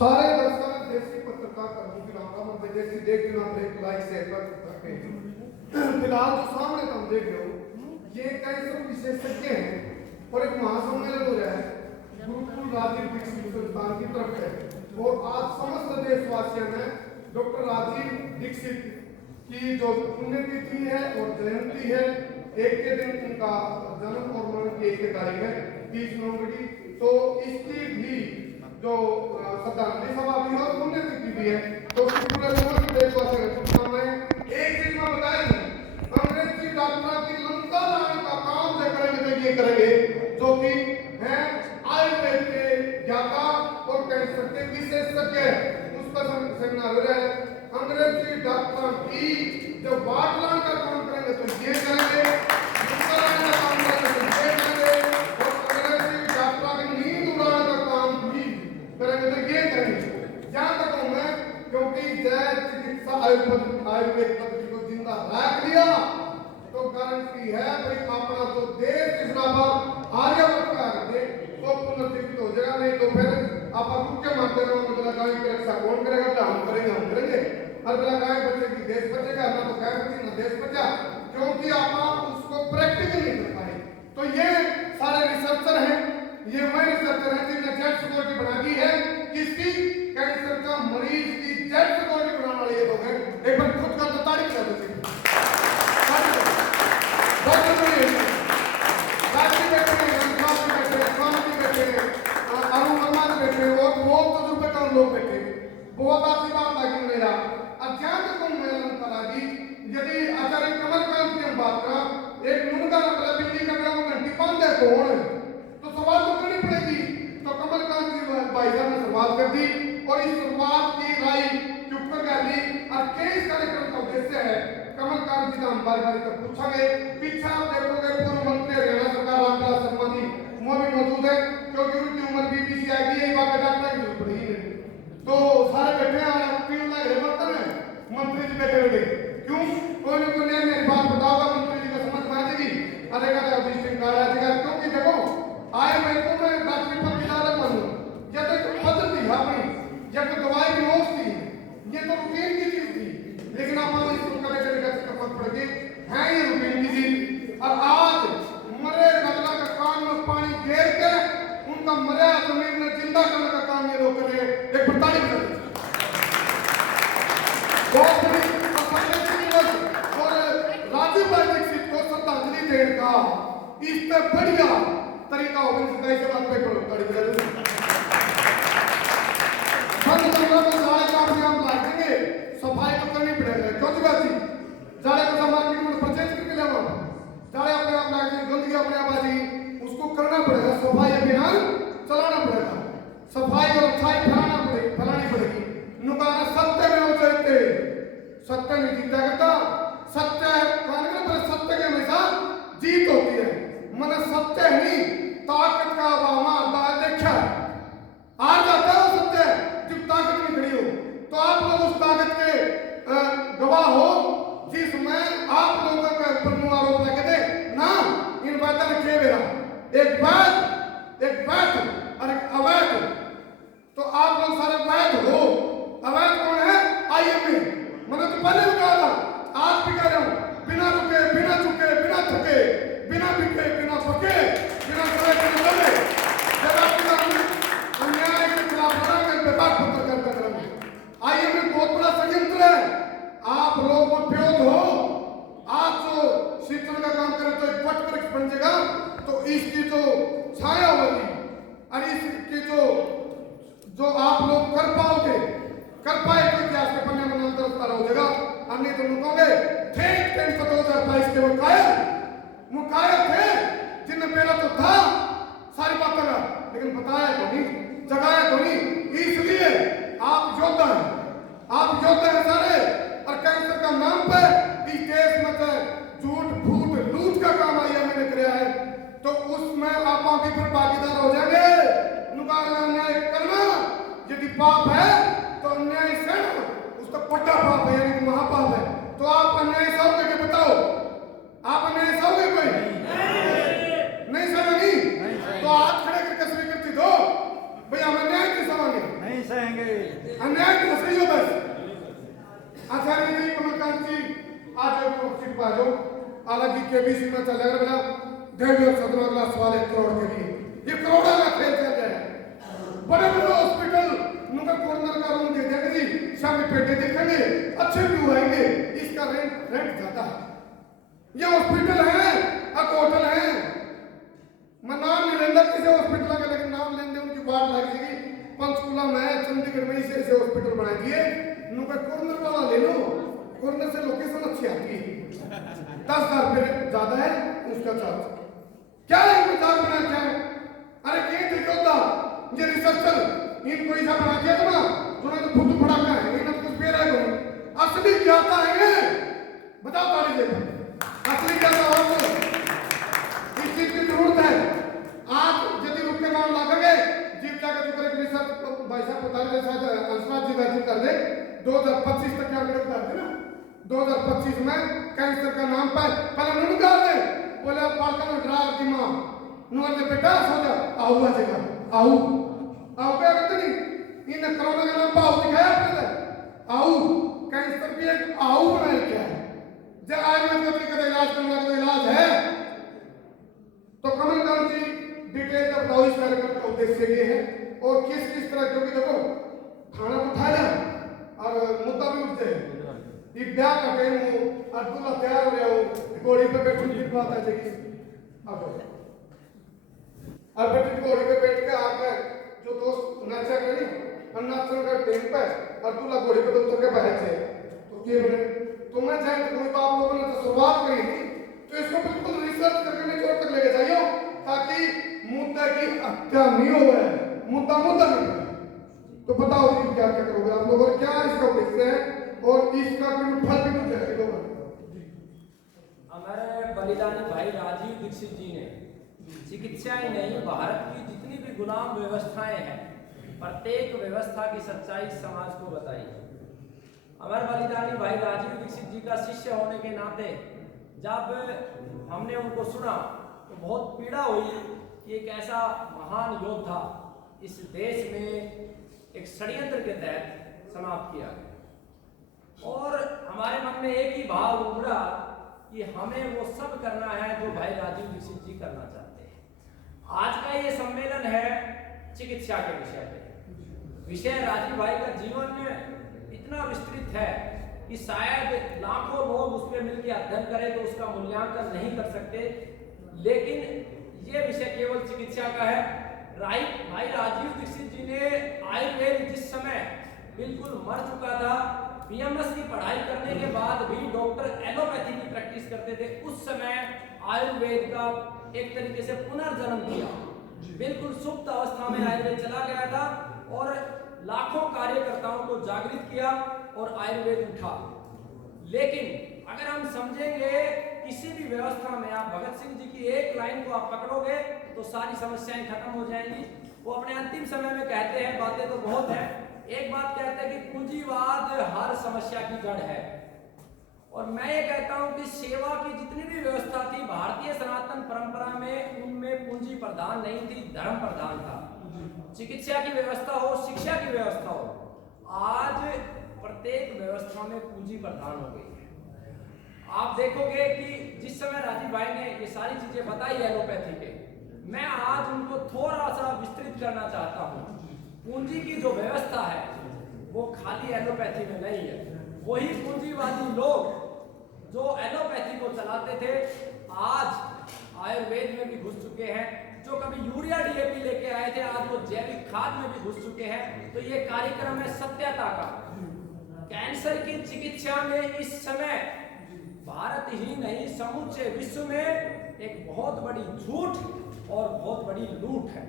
सारे दर्शकों देसी पत्रकार कर्मों की नाम हम विदेशी देख के नाम एक लाइक शेयर कर सकते हैं। फिलहाल जो सामने तुम देख रहे हो ये कैंसर विशेषज्ञ हैं और एक महासम्मेलन हो रहा है गुरुकुल राजीव दीक्षित संस्थान की तरफ से और आज समस्त देशवासियों ने डॉक्टर राजीव दीक्षित की जो पुण्यतिथि है और जयंती है एक के दिन उनका जन्म और मरण की एक तारीख है 30 नवंबर की, तो इसकी भी जो श्रद्धांजलि सभा भी है और पुण्यतिथि भी है। तो पूरे देशवासियों को शुभकामनाएं। एक चीज मैं बताई अंग्रेजी डॉक्टर की लंका लाने का काम जो करेंगे तो ये करेंगे जो कि है आयुर्वेद के ज्ञाता और कैंसर के विशेषज्ञ उसका सेमिनार हो रहा है। अंग्रेजी डॉक्टर की जब वार्ड लाने का काम करेंगे तो ये करेंगे, लंका लाने का काम करेंगे तो ये करेंगे और अंग्रेजी डॉक्टर की नींद उड़ाने का काम भी करेंगे तो ये करेंगे। जहां तक हूं मैं क्योंकि जय चिकित्सा आयुर्वेद पद्धति को जिंदा रख लिया तो गारंटी है भाई अपना तो देश इस आर्यभट्ट का दे तो पुनर्जीवित हो जाएगा, नहीं तो फिर आप रुके मानते रहो मतलब गाय की रक्षा कौन करेगा, तो हम करेंगे हर बेला गाय बच्चे की देश बचेगा, ना तो गाय बची ना देश बचा, क्योंकि आप उसको प्रैक्टिकल नहीं कर पाए। तो ये सारे रिसर्चर हैं, ये मैं रिसर्चर हैं जिन्होंने जेट सिक्योरिटी बना दी है किसकी कैंसर का मरीज की जेट सिक्योरिटी बनाने वाले ये लोग हैं। एक बार खुद का तो तारीफ कर देते बहुत जरूरी है। राष्ट्रीय बैठे अरुण वर्मा बैठे और बहुत तजुर्बेकार लोग बैठे, बहुत आशीर्वाद लगी मेरा अध्यात्म सम्मेलन करा दी। यदि आचार्य कमलकांत की हम बात करें एक मुनगा मतलब बिल्ली का नाम घंटी बांध है कौन तो सवाल तो करनी पड़ेगी। तो कमलकांत जी भाई साहब ने शुरुआत कर दी और इस शुरुआत की राय चुप कर गई और कई कार्यक्रम का उद्देश्य है कमलकांत जी का हम बारी बारी तक पूछेंगे। पीछे आप देखोगे पूर्व मंत्री हरियाणा सरकार रामलाल शर्मा जी वो भी मौजूद है क्योंकि उनकी उम्र बीबीसी आ गई है बाकी डॉक्टर की जरूरत नहीं है। तो सारे बैठे हैं पीएम ना हेमंत है मंत्री जी बैठे हुए क्यों कोई ना कोई नई नई बात बताओगा मंत्री जी को समझ में आ जाएगी अरे का विजिटिंग कार्ड आ जाएगा। क्योंकि देखो आए मैं तो मैं डॉक्टर पर किनारे पर हूं या तो मदद थी अपनी या तो दवाई की नोट थी ये तो रूटीन की चीज थी, लेकिन आप इसको कभी कभी कपट पड़ गए हैं ये रूटीन की चीज। और आज मरे गदला का कान में पानी घेर के उनका मरे जमीन में जिंदा करने का काम ये लोग कर रहे हैं। एक बताइए बहुत बड़ी और राजीव भाई दीक्षित को श्रद्धांजलि देने का इससे बढ़िया तरीका होगा सदाई से बात पे करो ताड़ी बजा लाएंगे सफाई तो करनी पड़ेगा क्योंकि बात जाड़े को मार्केट में परचेज करके ले जाड़े अपने आप लाएंगे गंदगी अपने आप आ जाएगी उसको करना पड़ेगा, सफाई अभियान चलाना पड़ेगा, सफाई और अच्छाई फैलानी पड़ेगी। नुकाना सत्य में हो जाते सत्य नहीं जीता करता सत्य पर सत्य के हमेशा जीत होती है। मन सत्य नहीं ताकत का अभाव देखा हार जाता है सत्य जब ताकत नहीं खड़ी हो। तो आप लोग उस ताकत के गवाह हो जिसमें आप लोगों का ऊपर आरोप लगे थे ना इन बातों ने किए मेरा एक वैध और एक अवैध। तो आप लोग सारे वैध हो, अवैध कौन है आईएमए मैंने तो पहले भी कहा था आज भी कह रहा हूं बिना रुके बिना झुके बिना थके बिना बिके बिना पके बिना सड़े बिना लगे जब आप अन्याय के खिलाफ लड़ांगे बेबाक पत्रकारिता करेंगे। आईएमए बहुत बड़ा षड्यंत्र है, आप लोग में प्योद हो आप जो शिक्षण का काम करें तो एक पट वृक्ष बन जाएगा तो इसकी जो छाया होगी और इसकी जो आप लोग कर पाओगे कर पाए तो इतिहास के पन्ने में अंतर हो जाएगा। अन्य तो कहोगे थे 2022 के मुकायल थे जिन्हें पहला तो था सारी बातें का लेकिन बताया तो नहीं जगाया तो नहीं, इसलिए आप योद्धा हैं सारे और कैंसर का नाम पे इस देश में से झूठ फूट लूट का काम आइए मैंने किया है तो उसमें आप भी फिर भागीदार हो जाएंगे। नुकारा अन्याय करना यदि पाप है तो अन्याय सहना उसका बड़ा पाप है यानी महापाप है। तो आप अन्याय सहोगे कि बताओ आप अन्याय सहोगे कोई नहीं सहा नहीं तो हाथ खड़े करके स्वीकृति दो भाई हम अन्याय नहीं सहेंगे पास जाओ, हालांकि केबीसी में चल रहा है डेढ़ और 17 अगला सवाल 1 करोड़ के लिए, ये करोड़ों का खेल चल रहा है। बड़े बड़े हॉस्पिटल उनका कॉर्नर का रूम दे देंगे जी, सामने पेटे देखेंगे, अच्छे व्यू आएंगे, इसका रेंट ज्यादा है। ये हॉस्पिटल है, अब होटल है, मैं नाम नहीं लेंदा किसी हॉस्पिटल का, लेकिन नाम लेंदे उनकी बात लग जाएगी। पंचकुला में, चंडीगढ़ में इसे हॉस्पिटल बना दिए, उनका कॉर्नर वाला ले लो, कॉर्नर से लोकेशन अच्छी आती है, 10,000 रुपये ज्यादा है उसका चार्ज। क्या है मजाक बना क्या है? अरे कहीं देखो होता ये रिसर्चर इनको ऐसा बना दिया था ना, तो फुट फड़ाका है, इन्हें कुछ बेरा है कोई असली क्या है, बताओ ताली दे असली क्या था आपको, इस चीज की जरूरत है। आज यदि रुक के नाम लागेंगे जीप जाकर जो करें रिसर्च भाई साहब बता रहे शायद अंशराज जी वैसे कर दे 2025 तक क्या मिले बता देना, 2025 में कैंसर का नाम पर पहले नहीं निकाल दे, बोले अब पालका में ड्राइव की मां नूर ने बेटा सो जा आओ आ जगह आओ आओ क्या करते नहीं इन कोरोना का नाम पाओ दिखाया आपने आओ कैंसर भी एक आओ बनाया क्या है, जब आयुर्वेद का तरीका इलाज करने का इलाज है। तो कमलकांत जी डिटेल का बताओ इस कार्यक्रम का उद्देश्य ये है और किस किस तरह, क्योंकि देखो खाना तो खाया और मुद्दा भी उठते हैं, ये ब्याह का टाइम हो और दूल्हा तैयार हो रहा हो, घोड़ी पे बैठने की बात आ जाएगी, अब बेटी घोड़ी पे बैठ के आकर जो दोस्त नाचा करी और नाचने का टाइम पे और दूल्हा घोड़ी पे उतर के बैठ जाए, तो ये बने तो मैं चाहे तो कोई बाप लोगों ने तो शुरुआत करी थी, तो इसको बिल्कुल रिसर्च करके निचोड़ तक लेके जाइयो ताकि मुद्दा की हत्या नहीं हो, मुद्दा नहीं बने। तो बताओ जी क्या क्या करोगे आप लोग और क्या इसका उद्देश्य है और इसका कोई फल भी कुछ है लोगों। हमारे बलिदानी भाई राजीव दीक्षित जी ने चिकित्सा ही नहीं, भारत की जितनी भी गुलाम व्यवस्थाएं हैं, प्रत्येक व्यवस्था की सच्चाई समाज को बताई। हमारे बलिदानी भाई राजीव दीक्षित जी का शिष्य होने के नाते जब हमने उनको सुना तो बहुत पीड़ा हुई कि एक ऐसा महान योद्धा इस देश में एक षड्यंत्र के तहत समाप्त किया गया, और हमारे मन में एक ही भाव उमड़ा कि हमें वो सब करना है जो भाई राजीव दीक्षित जी करना चाहते हैं। आज का ये सम्मेलन है चिकित्सा के विषय पे। विषय राजीव भाई का जीवन इतना विस्तृत है कि शायद लाखों लोग उस पर मिलकर अध्ययन करें तो उसका मूल्यांकन नहीं कर सकते, लेकिन ये विषय केवल चिकित्सा का है। भाई राजीव दीक्षित जी ने आयुर्वेद जिस समय बिल्कुल मर चुका था, बीएमएस की पढ़ाई करने के बाद भी डॉक्टर एलोपैथी की प्रैक्टिस करते थे, उस समय आयुर्वेद का एक तरीके से पुनर्जन्म किया। बिल्कुल सुप्त अवस्था में आयुर्वेद चला गया था और लाखों कार्यकर्ताओं को जागृत किया और आयुर्वेद उठा। लेकिन अगर हम समझेंगे किसी भी व्यवस्था में, आप भगत सिंह जी की एक लाइन को आप पकड़ोगे तो सारी समस्याएं खत्म हो जाएंगी। वो अपने अंतिम समय में कहते हैं, बातें तो बहुत है, एक बात कहते हैं कि पूंजीवाद हर समस्या की जड़ है, और मैं ये कहता हूं कि सेवा की जितनी भी व्यवस्था थी भारतीय सनातन परंपरा में, उनमें पूंजी प्रधान नहीं थी, धर्म प्रधान था। चिकित्सा की व्यवस्था हो, शिक्षा की व्यवस्था हो, आज प्रत्येक व्यवस्था में पूंजी प्रधान हो गई है। आप देखोगे कि जिस समय राजीव भाई ने ये सारी चीजें बताई एलोपैथी के, मैं आज उनको थोड़ा सा विस्तृत करना चाहता हूँ। पूंजी की जो व्यवस्था है वो खाली एलोपैथी में नहीं है। वही पूंजीवादी लोग जो एलोपैथी को चलाते थे आज आयुर्वेद में भी घुस चुके हैं। जो कभी यूरिया डीएपी लेके आए थे आज वो जैविक खाद में भी घुस चुके हैं। तो ये कार्यक्रम है सत्यता का। कैंसर की चिकित्सा में इस समय भारत ही नहीं समूचे विश्व में एक बहुत बड़ी झूठ और बहुत बड़ी लूट है।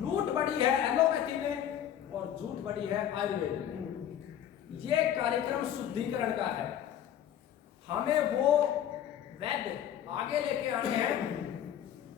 लूट बड़ी है एलोपैथी में और झूठ बड़ी है आयुर्वेद में। ये कार्यक्रम शुद्धिकरण का है। हमें वो वैद्य आगे लेके आने हैं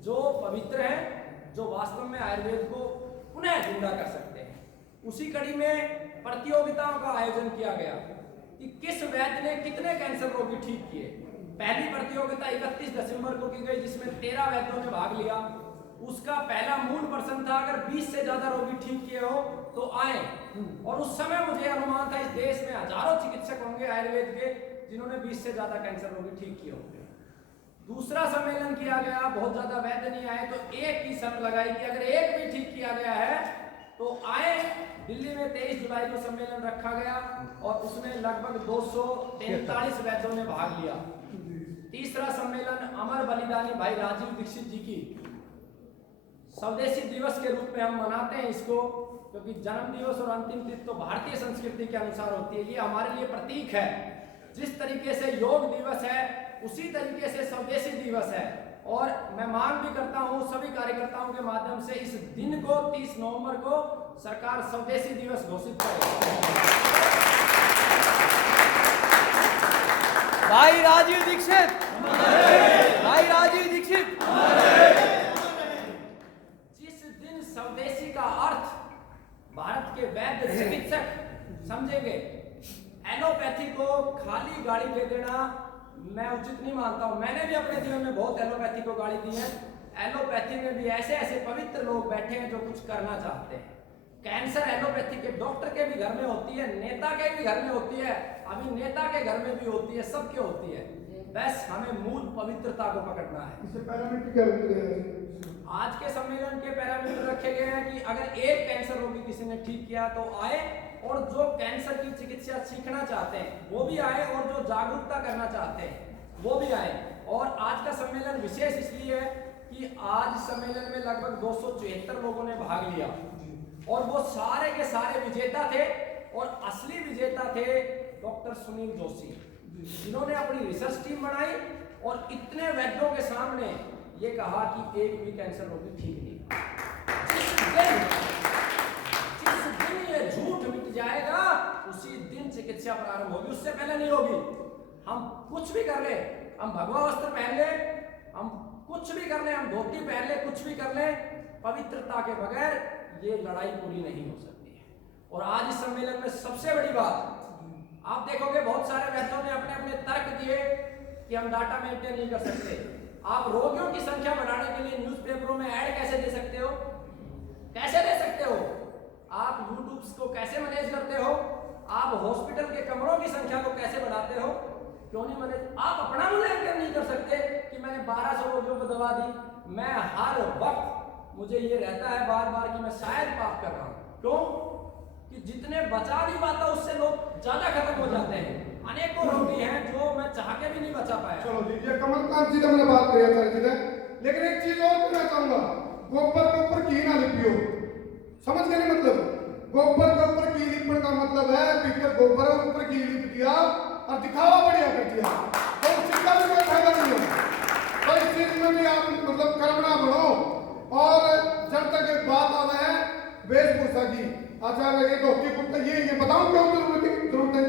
जो पवित्र हैं, जो वास्तव में आयुर्वेद को पुनः जिंदा कर सकते हैं। उसी कड़ी में प्रतियोगिताओं का आयोजन किया गया कि किस वैद्य ने कितने कैंसर रोगी ठीक किए। पहली प्रतियोगिता 31 दिसंबर को की गई जिसमें 13 वैद्यों ने भाग लिया। उसका पहला मूल प्रश्न था अगर 20 से ज्यादा रोगी ठीक किए हो तो आए। और उस समय मुझे अनुमान था इस देश में हजारों चिकित्सक होंगे आयुर्वेद के जिन्होंने 20 से ज्यादा कैंसर रोगी ठीक किए होंगे। दूसरा सम्मेलन किया गया, बहुत ज्यादा वैद्य नहीं आए, तो एक की शर्त लगाई कि अगर एक भी ठीक किया गया है तो आए। दिल्ली में 23 जुलाई को सम्मेलन रखा गया और उसमें लगभग 243 वैद्यों ने भाग लिया। तीसरा सम्मेलन अमर बलिदानी भाई राजीव दीक्षित जी की स्वदेशी दिवस के रूप में हम मनाते हैं इसको, क्योंकि जन्म दिवस और अंतिम तिथि तो भारतीय संस्कृति के अनुसार होती है। ये हमारे लिए प्रतीक है। जिस तरीके से योग दिवस है उसी तरीके से स्वदेशी दिवस है। और मैं मांग भी करता हूं सभी कार्यकर्ताओं के माध्यम से, इस दिन को 30 नवंबर को सरकार स्वदेशी दिवस घोषित करे। भाई राजीव दीक्षित, भाई राजीव दीक्षित। जिस दिन स्वदेशी का अर्थ भारत के वैद्य चिकित्सक समझेंगे, एलोपैथी को खाली गाड़ी दे देना मैं उचित नहीं मानता हूं। मैंने भी अपने जीवन में बहुत एलोपैथी को गाड़ी दी है। एलोपैथी में भी ऐसे ऐसे पवित्र लोग बैठे हैं जो कुछ करना चाहते हैं। कैंसर एलोपैथी के डॉक्टर के भी घर में होती है, नेता के भी घर में होती है, अभी नेता के घर में भी होती है, सबके होती है। बस हमें मूल पवित्रता को पकड़ना है। इससे पैरामीटर क्या रखे गए हैं? आज के सम्मेलन के पैरामीटर रखे गए हैं कि अगर एक कैंसर रोगी किसी ने ठीक किया तो आए, और जो कैंसर की चिकित्सा सीखना चाहते हैं वो भी आए, और जो जागरूकता करना चाहते हैं वो भी आए। और आज का सम्मेलन विशेष इसलिए है कि आज सम्मेलन में लगभग 274 लोगों ने भाग लिया और वो सारे के सारे विजेता थे। और असली विजेता थे डॉक्टर सुनील जोशी, जिन्होंने अपनी रिसर्च टीम बनाई और इतने वैद्यों के सामने ये कहा कि एक भी कैंसर रोगी ठीक नहीं। जिस दिन ये झूठ मिट जाएगा उसी दिन चिकित्सा प्रारंभ होगी, उससे पहले नहीं होगी। हम कुछ भी कर ले, हम भगवा वस्त्र पहन ले, हम कुछ भी कर ले, हम धोती पहन ले, कुछ भी कर ले, पवित्रता के बगैर ये लड़ाई पूरी नहीं हो सकती है। और आज इस सम्मेलन में सबसे बड़ी बात आप देखोगे, बहुत सारे वैद्यों ने अपने अपने तर्क दिए कि हम डाटा मेंटेन नहीं कर सकते। आप रोगियों की संख्या बढ़ाने के लिए न्यूज़पेपरों में ऐड कैसे दे सकते हो? कैसे दे सकते हो? आप यूट्यूब को कैसे मैनेज करते हो? आप हॉस्पिटल के कमरों की संख्या को कैसे बढ़ाते हो? क्यों नहीं मैनेज? आप अपना मूल्यांकन नहीं कर सकते कि मैंने 1200 रोगियों को दवा दी। मैं हर वक्त मुझे ये रहता है बार बार कि मैं शायद पाप कर रहा हूँ। क्यों? कि जितने बचा नहीं पाता उससे लोग ज्यादा खत्म हो जाते हैं। अनेकों रोगी हैं जो मैं चाह के भी नहीं बचा पाया। चलो जी, ये कमलकांत जी ने मैंने बात किया था जी, लेकिन एक चीज और कहना चाहूंगा, गोबर के ऊपर की ना लिपियो। समझ गए नहीं मतलब? गोबर के ऊपर की लिपण का मतलब है भीतर गोबर के ऊपर की लिप दिया और दिखावा बढ़िया कर दिया, तो उसका भी कोई फायदा नहीं है। तो इस चीज में भी आप मतलब कर्मणा बढ़ो। और जब तक एक बात आ रहा है वेशभूषा की, अच्छा लगे धोती कुर्ता, ये बताऊं क्यों जरूरत है